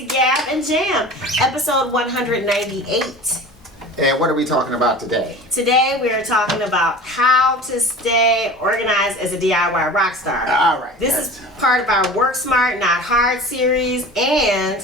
to Gab and Jam, episode 198. And what are we talking about today? Today we are talking about how to stay organized as a DIY rock star. All right. This is part of our Work Smart, Not Hard series, and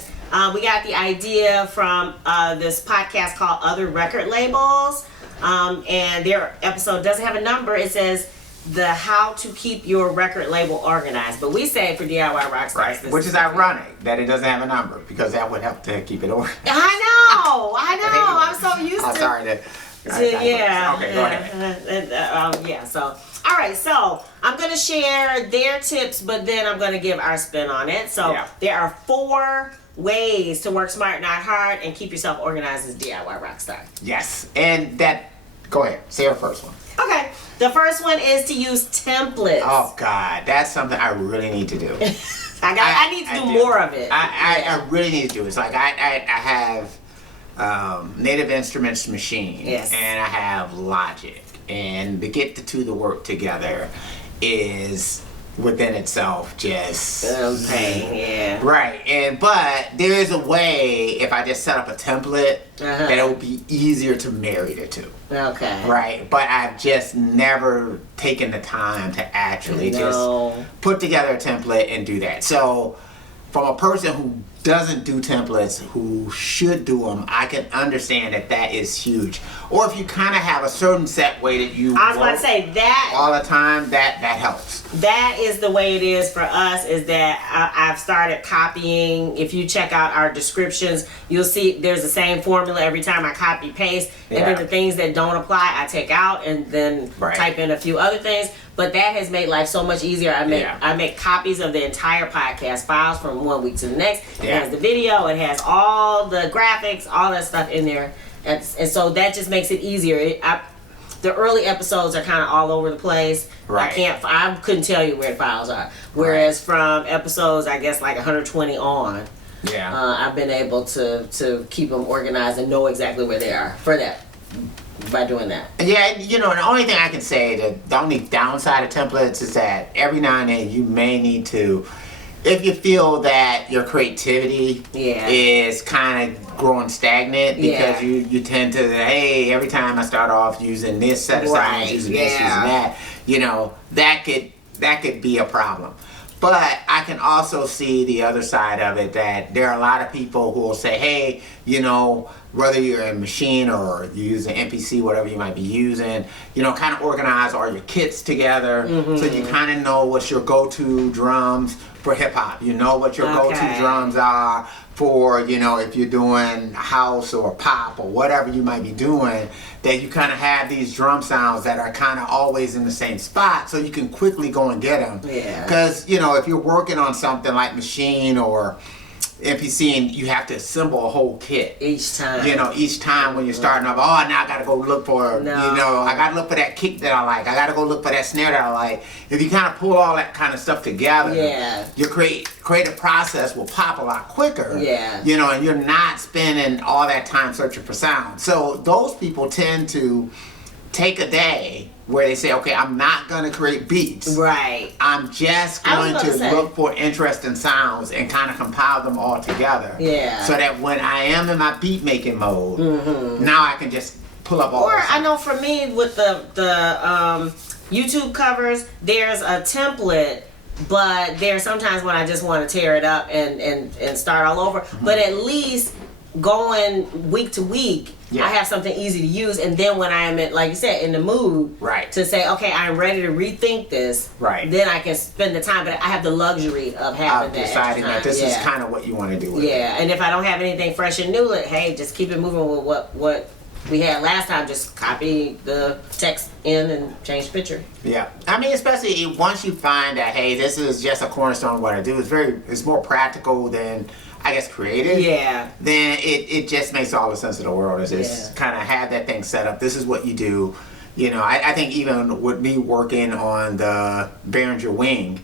we got the idea from this podcast called Other Record Labels, and their episode doesn't have a number. It says the how to keep your record label organized, but we say for DIY rock stars, right, which is ironic that it doesn't have a number because that would help to keep it organized. I know. I'm so used to. I'm sorry to. Yeah. Okay, go ahead. Yeah. So, all right. So I'm gonna share their tips, but then I'm gonna give our spin on it. So there are 4 ways to work smart, not hard, and keep yourself organized as DIY rock star. Yes, and that. Go ahead. Say your first one. Okay. The first one is to use templates. Oh God, that's something I really need to do. I need to do more of it. I really need to do it. It's like I have Native Instruments machine, yes, and I have Logic, and to get the two to work together is within itself just pain. Yeah. Right, but there is a way if I just set up a template that it will be easier to marry the two. Okay. Right, but I've just never taken the time to actually just put together a template and do that. So from a person who doesn't do templates, who should do them, I can understand that is huge. Or if you kind of have a certain set way that you I was about to say that all the time, that helps. That is the way it is for us, is that I've started copying. If you check out our descriptions, you'll see there's the same formula every time I copy paste, and then the things that don't apply I take out and then type in a few other things. But that has made life so much easier. I make copies of the entire podcast files from one week to the next. It has the video, it has all the graphics, all that stuff in there, and so that just makes it easier. The early episodes are kind of all over the place. Right. I couldn't tell you where the files are. Whereas from episodes, I guess like 120 on, I've been able to keep them organized and know exactly where they are for that. By doing that. Yeah, the only thing I can say, the only downside of templates is that every now and then you may need to, if you feel that your creativity is kind of growing stagnant because you tend to, hey, every time I start off using this set of sounds, using this, using that, that could be a problem. But I can also see the other side of it, that there are a lot of people who will say, hey, whether you're a machine or you use an MPC, whatever you might be using, kind of organize all your kits together so you kind of know what your go-to drums for hip-hop. You know what your go-to drums are for, if you're doing house or pop or whatever you might be doing, that you kind of have these drum sounds that are kind of always in the same spot so you can quickly go and get them. Yeah. Because, if you're working on something like machine or MPC and you have to assemble a whole kit each time. Each time when you're starting up, now I gotta go look for, I gotta look for that kick that I like. I gotta go look for that snare that I like. If you kind of pull all that kind of stuff together, your creative process will pop a lot quicker. Yeah. And you're not spending all that time searching for sound. So those people tend to take a day where they say, okay, I'm not going to create beats. Right. I'm just going to look for interesting sounds and kind of compile them all together. Yeah. So that when I am in my beat making mode, now I can just pull up all Or I know for me with the YouTube covers, there's a template, but there's sometimes when I just want to tear it up and start all over. But at least going week to week, I have something easy to use, and then when I am in, like you said, in the mood to say, okay, I'm ready to rethink this, then I can spend the time, but I have the luxury of having that deciding that this is kind of what you want to do with it. And if I don't have anything fresh and new, hey, just keep it moving with what we had last time. Just copy the text in and change the picture. Yeah, I mean, especially once you find that, hey, this is just a cornerstone of what I do. It's more practical than, I guess, creative. Yeah. Then it just makes all the sense of the world. Is just kind of have that thing set up. This is what you do. I think even with me working on the Behringer Wing,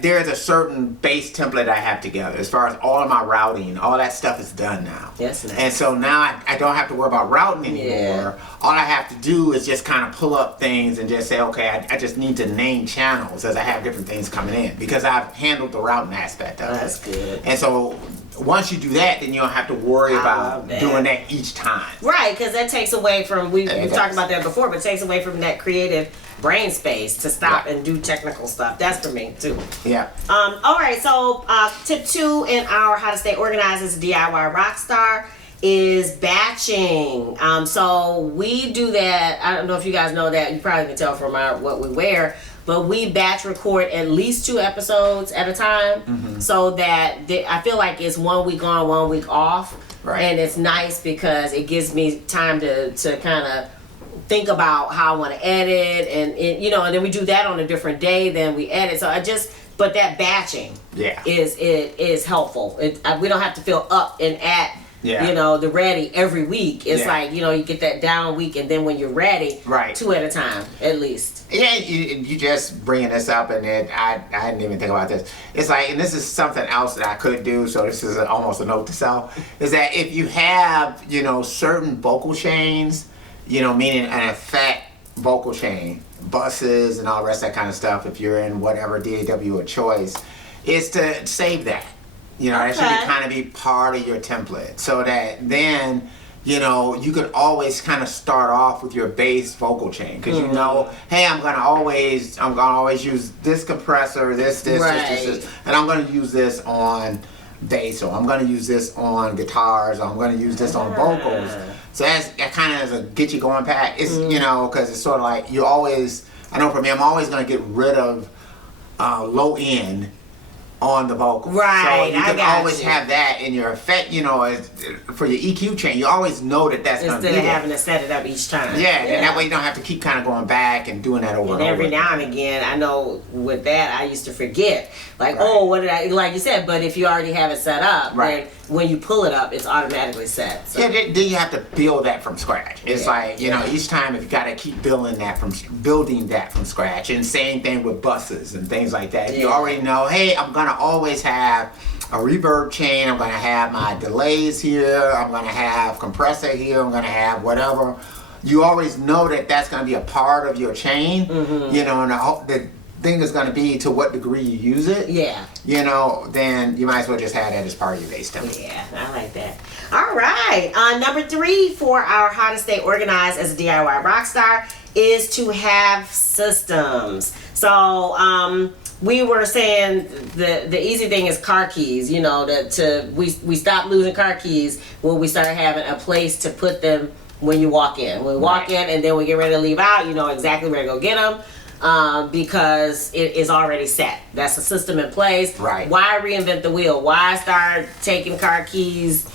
there's a certain base template I have together. As far as all of my routing, all that stuff is done now. That's nice. And so now I don't have to worry about routing anymore. All I have to do is just kind of pull up things and just say, okay, I just need to name channels as I have different things coming in, because I've handled the routing aspect of it. That's good. And so once you do that, then you don't have to worry about doing that each time. Right, because that takes away from, we've talked about that before, but it takes away from that creative brain space to stop and do technical stuff. That's for me too. Yeah. All right, so tip 2 in our How to Stay Organized as a DIY Rockstar is batching. So we do that. I don't know if you guys know that. You probably can tell from what we wear. But we batch record at least 2 episodes at a time, so that I feel like it's 1 week on, 1 week off, and it's nice because it gives me time to kind of think about how I want to edit, and and then we do that on a different day. Then we edit. So but that batching, is helpful. We don't have to feel up and at. The ready every week. It's like, you get that down week, and then when you're ready, 2 at a time, at least. Yeah, you just bringing this up, and then I didn't even think about this. It's like, and this is something else that I could do, so this is almost a note to self, is that if you have, certain vocal chains, meaning an effect vocal chain, buses and all the rest of that kind of stuff, if you're in whatever DAW of choice, is to save that. That should kind of be part of your template, so that then, you could always kind of start off with your base vocal chain, because hey, I'm gonna always use this compressor, this, and I'm gonna use this on bass, or I'm gonna use this on guitars, or I'm gonna use this on vocals. So that kind of is a get you going pack. It's because it's sort of like you always. I know for me, I'm always gonna get rid of low end on the vocal. Right. So you can always have that in your effect, for your EQ chain. You always know that that's going to be there. Instead of having to set it up each time. Yeah, and that way you don't have to keep kind of going back and doing that over and over. Every now and again, I know with that, I used to forget. Like, what did I, like you said, but if you already have it set up, then when you pull it up, it's automatically set. So. Yeah, then you have to build that from scratch. It's like, each time if you got to keep building that from scratch. And same thing with buses and things like that. You already know, hey, I'm going to always have a reverb chain, I'm going to have my delays here, I'm going to have compressor here, I'm going to have whatever. You always know that that's going to be a part of your chain, and the thing is going to be to what degree you use it. Then you might as well just have that as part of your bass template. Yeah, I like that. All right, number 3 for our How to Stay Organized as a DIY Rockstar is to have systems. So we were saying the easy thing is car keys. We stopped losing car keys when we started having a place to put them when you walk in. When we walk in and then we get ready to leave out, you know exactly where to go get them. Because it is already set. That's a system in place. Right. Why reinvent the wheel? Why start taking car keys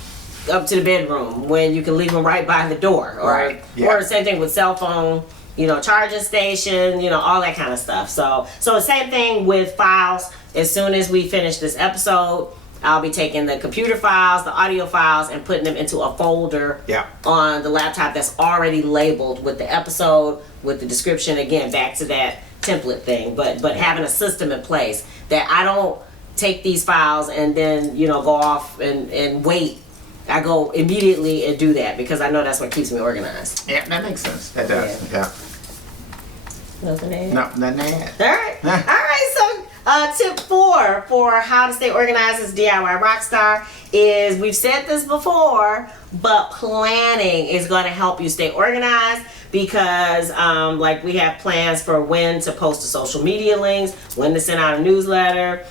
up to the bedroom when you can leave them right by the door? Or the same thing with cell phone, charging station, all that kind of stuff. So the same thing with files. As soon as we finish this episode, I'll be taking the computer files, the audio files, and putting them into a folder on the laptop that's already labeled with the episode, with the description. Again, back to that template thing, but having a system in place that I don't take these files and then go off and wait. I go immediately and do that because I know that's what keeps me organized. Yeah, that makes sense. That does. Yeah. Nothing to add? No, nothing to add. All right. All right. So tip 4 for how to stay organized as DIY Rockstar is, we've said this before, but planning is going to help you stay organized because like we have plans for when to post the social media links, when to send out a newsletter,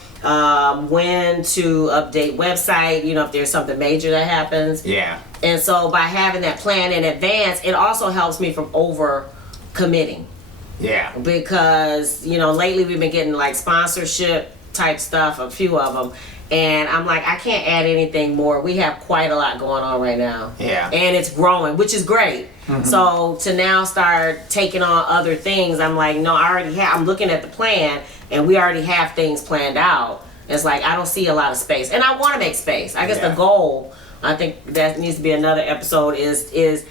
when to update website, if there's something major that happens. Yeah. And so by having that plan in advance, it also helps me from over committing. Yeah. Because, lately we've been getting like sponsorship type stuff, a few of them. And I'm like, I can't add anything more. We have quite a lot going on right now. Yeah. And it's growing, which is great. Mm-hmm. So to now start taking on other things, I'm like, no, I'm looking at the plan and we already have things planned out. It's like, I don't see a lot of space. And I want to make space. I guess the goal, I think that needs to be another episode, is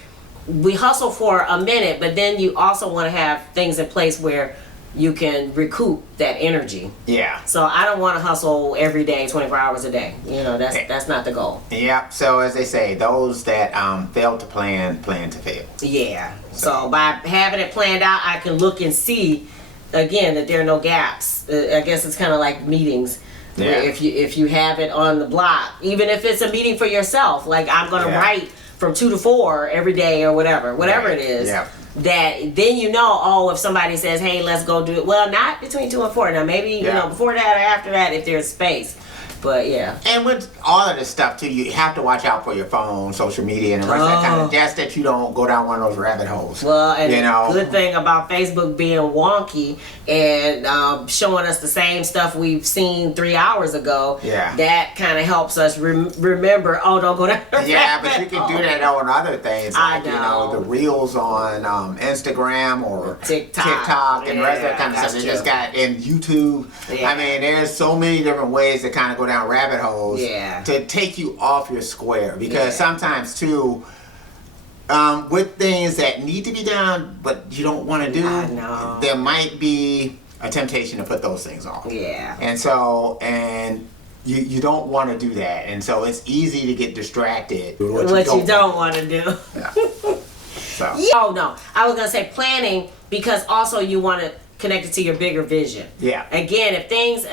we hustle for a minute, but then you also want to have things in place where you can recoup that energy. Yeah. So I don't want to hustle every day, 24 hours a day. That's not the goal. Yeah. So as they say, those that fail to plan to fail. Yeah. So by having it planned out, I can look and see, again, that there are no gaps. I guess it's kind of like meetings. Yeah. If you have it on the block, even if it's a meeting for yourself, like I'm gonna write from 2 to 4 every day or whatever it is. Yeah. That then if somebody says, hey, let's go do it. Well, not between 2 and 4. Now maybe before that or after that if there's space. But yeah. And with all of this stuff too, you have to watch out for your phone, social media, and the rest of that kind of just that you don't go down one of those rabbit holes. Well, and the good thing about Facebook being wonky and showing us the same stuff we've seen 3 hours ago, that kind of helps us remember, don't go down the but you can do that on other things. Like, the reels on Instagram or TikTok and the rest of that kind of stuff. They just got in YouTube. Yeah. I mean, there's so many different ways to kind of go down rabbit holes to take you off your square, because sometimes too with things that need to be done but you don't want to do, there might be a temptation to put those things off, and you don't want to do that, and so it's easy to get distracted with what you don't want to do. So. Oh no, I was gonna say planning, because also you want to connected to your bigger vision. Yeah. Again, if things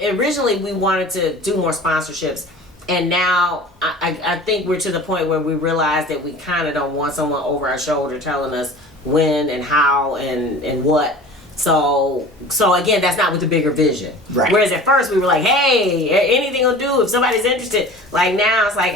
originally we wanted to do more sponsorships, and now I think we're to the point where we realize that we kind of don't want someone over our shoulder telling us when and how and what. So again, that's not with the bigger vision. Right. Whereas at first we were like, hey, anything will do if somebody's interested. Like now it's like,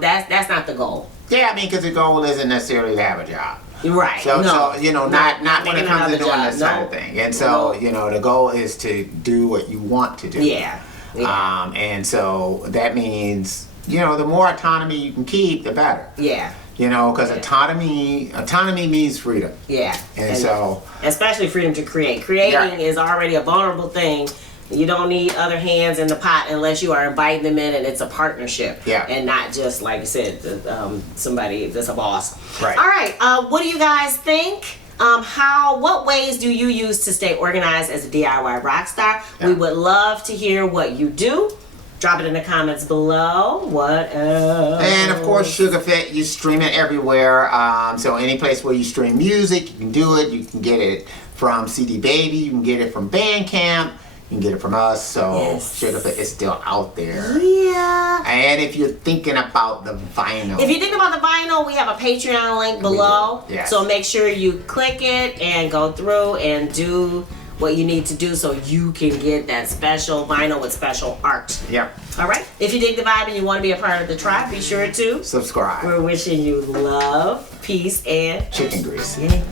that's not the goal. Yeah, I mean, because the goal isn't necessarily to have a job. Right. So not when it comes to doing this kind of thing. And so, the goal is to do what you want to do. Yeah. And so that means, the more autonomy you can keep, the better. Yeah. Because autonomy means freedom. Yeah. And so. Especially freedom to create. Creating is already a vulnerable thing. You don't need other hands in the pot unless you are inviting them in and it's a partnership. Yeah. And not just, like you said, somebody that's a boss. Right. All right. What do you guys think? What ways do you use to stay organized as a DIY rock star? Yeah. We would love to hear what you do. Drop it in the comments below. What else? And of course, SugarFit, you stream it everywhere. So any place where you stream music, you can do it. You can get it from CD Baby. You can get it from Bandcamp. You can get it from us, so SugarFit is still out there. Yeah. And if you're thinking about the vinyl. If you think about the vinyl, we have a Patreon link below. Yes. So make sure you click it and go through and do what you need to do so you can get that special vinyl with special art. Yep. All right. If you dig the vibe and you want to be a part of the tribe, be sure to subscribe. We're wishing you love, peace, and chicken grease. Yeah.